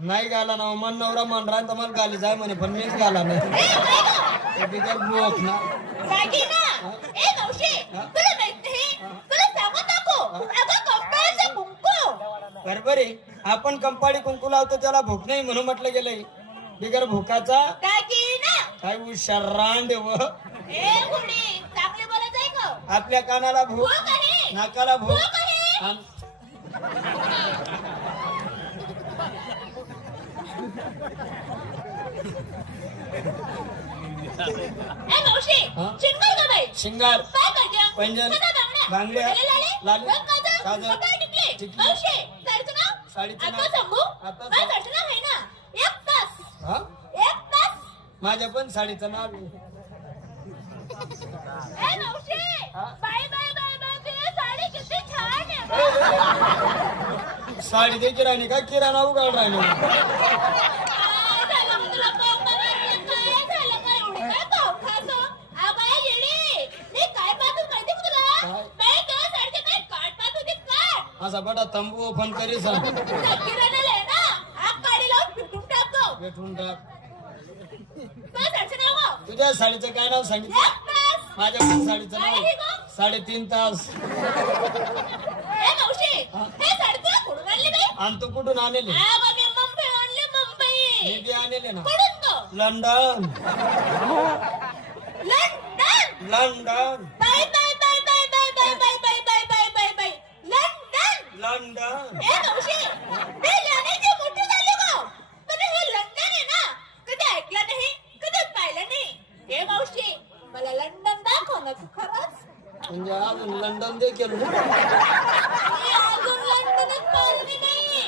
नाही गाला ना मन नवरा मन राहत तर मला गाली जाय म्हणे पण मीच गाला नाही ते बिगर भूक ना जागी ना ए मावशी तुला माहित नाही तुला सांगू नको अगं कंपाळीचं कुंकू बरोबर आहे आपण कंपाळी कुंकू लावतो त्याला भूक नाही म्हणून म्हटलं गेलंय बिगर भूकाचा जागी ना काय हुशार रांड व ए गुडी चांगले बोलत आहे का आपल्या कानाला भूक भूक आहे नाकाला भूक भूक आहे ए मावशी शिंगार का बाई शिंगार काय करते पंजन बांगड्या लाली काजळ टिकली मावशी साडीचं नाव साडीचं आता नाव सांगू आता काय साडीचं नाव आहे ना एक तास हा 1 तास माझ्या पण साडीचं नाव आहे. ए मावशी बाय बाय बाय बाय तुझी साडी किती छान आहे साडी दे किराणी का किराणा उघड राहिलो काय झालं मी तुला बोंबा मारली काय झालं काय एवढी काय भाव खातो आबाय येडी मी काय पाहतो माहिती का तुला काय? बाई तुला साडीचे काय काट पाहत होती काट असा बडा तंबू ओपन करी सांग किराणाला आहे ना आग काढी लावून फिटून टाकतो भेटून टाक तुला साडीचं नाव गं? तुझ्या साडीचं काय नाव सांगितलं 1 तास माझ्या पण साडीचं काय आहे नाव गं? 3.5 तास ए मावशी हे साडी तुला कुठून आणली बाई आणि तू कुठून आणले अगं मी मुंबई आणली मुंबई मी बी आणले ना कुठून गं? London London London bye bye bye bye bye bye bye bye bye bye bye bye London London ए मावशी ते लहानाची मोठी झाली गं पण हे लंडन आहे ना कधी ऐकलं नाही कधी पाहिलं नाही हे मावशी मला लंडन दाखव ना तू खरंच म्हणजे अजून लंडन देखील मी अजून लंडनच पाहिली नाही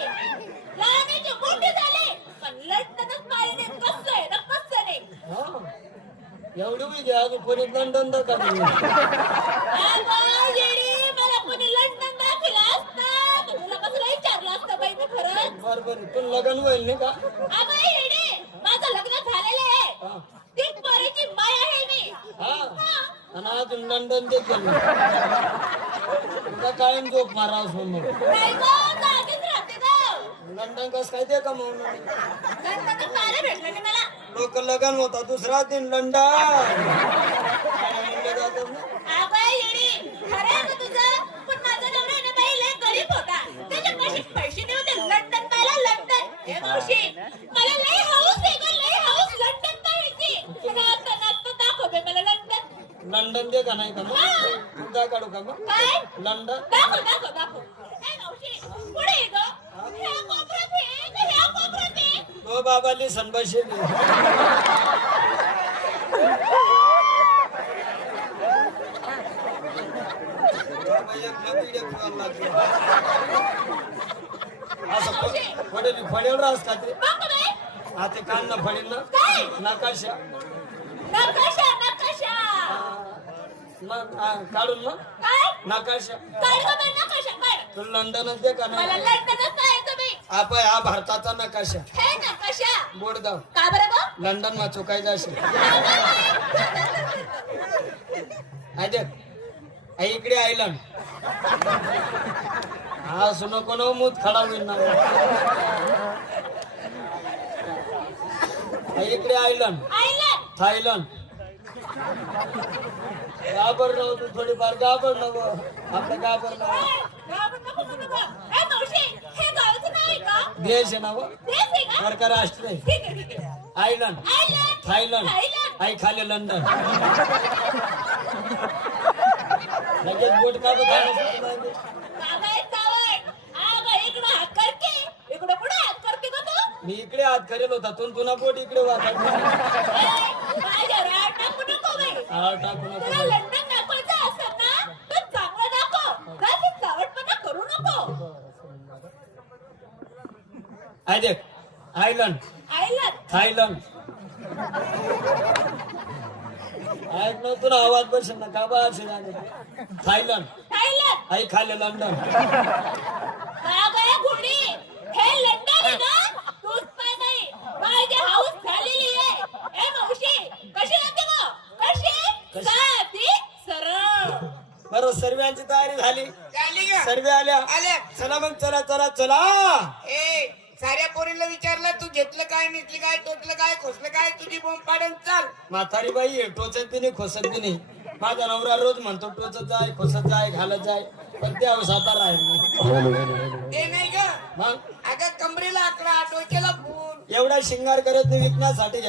लहानाची मोठी झाली पण लंडनच पाहिली नाही कसं आहे ना कसं नाही हा. एवढी मी घ्या अजून कोणी लंडन दाखल अगं येडी मला कोणी लंडन दाखवलं असतं तर तुला कसं विचारलं असतं बाई मी खरंच बरोबर पण लग्न होईल नाही का अगं येडी माझं लग्न झालेलं आहे हा. 3 पोरीची माय आहे मी हा हा. आणि अजून लंडन देखील तुला कायम झोप मारा असं मग नाही गं, जागीच राहते गं. लंडन कस काय ते का म्हणून लंडनच पाहायला भेटलं नाही मला लोक लग्न होता दुसरा दिन लंडन जातात ना अगं येडी खरं आहे गं तुझं पण माझा नवरा आहे ना बाई लय गरीब होता त्याच्यापाशी पैसे नव्हते लंडन पाहायला लंडन हे मावशी मला लय हाऊस आहे गं लय हाऊस लंडन पाहायची पण आता नाचता दाखवते मला लंडन लंडन दे का नाही का मग तुझा काढू का मग काय लंडन दाखव दाखव दाखव ए मावशी पुढे ये गं ह्या कोपऱ्यात ये का ह्या कोपऱ्यात ये तो बाबाली सनबशी असं फडेल राहस का ते बघ बाई हा ते कान ना फडेल ना काय नकाशा नकाशा नकाशा मग काढून ना काय नकाशा काय गं बाई नकाशा काय तू लंडनच दे का मला नाही लंडनच जायचं बाई हा भारताचा नकाशा हे नकाशा बोर्ड दाव का बरं गं लंडन मा चुकायचं असेल आहे देख आहे इकडे आयलंड हा सुनो कोण मूत खडा होईल ना आहे इकडे आयलंड आयलंड थायलंड गाबर राहू तू थोडीफार गाबर नव आपलं गाबर नाव नको नको नको ए मावशी हे गावाचं नाव आहे का देश आहे नाव तेच आहे का सरकार राष्ट्र आहे ठीक आहे ठीक आहे आयलंड आयलंड थायलंड थायलंड आई खाली लंडन लगेच बोट का बघायला बाबा एक सावट आबा इकडं हात करके इकडं पुढे हात करके गं तू मी इकडे हात करेल होता तुला बोट इकडे वाटा ए, माझ्या राड टाकू नको बाई हा टाकू नको तुला लंडन दाखवायचं असेल ना तर चांगलं दाखव जास्त सावटपणा करू नको आहे देख आयलंड आयलंड थायलंड ऐक ना तुला आवाज बसेल ना का बा असे थायलंड थायलंड आई खाली लंडन बाबा घोडी हे लंडन आहे ना तूच पाय नाही माझी हाऊस झालेली आहे ए मावशी कशी लागते गं कशी साधी सरळ बरं सर्वांची तयारी झाली सर्वे आल्या चला मग चला चला चला साऱ्या पोरीला विचारलं तू घेतलं काय, नेसली काय, टोचलं काय, खोसलं काय, तुझी बोंब पाडून चाल. म्हातारी बाई आहे, टोचत बी नाही खोसत बी नाही. माझा नवरा रोज म्हणतो टोचत जाय, खोसत जाय, घालत जाय, पण त्या आता राहील ते नाही ग, मग अगं कमरेला आकडा, डोक्याला फूल. एवढा शिंगार करत नाही विकण्यासाठी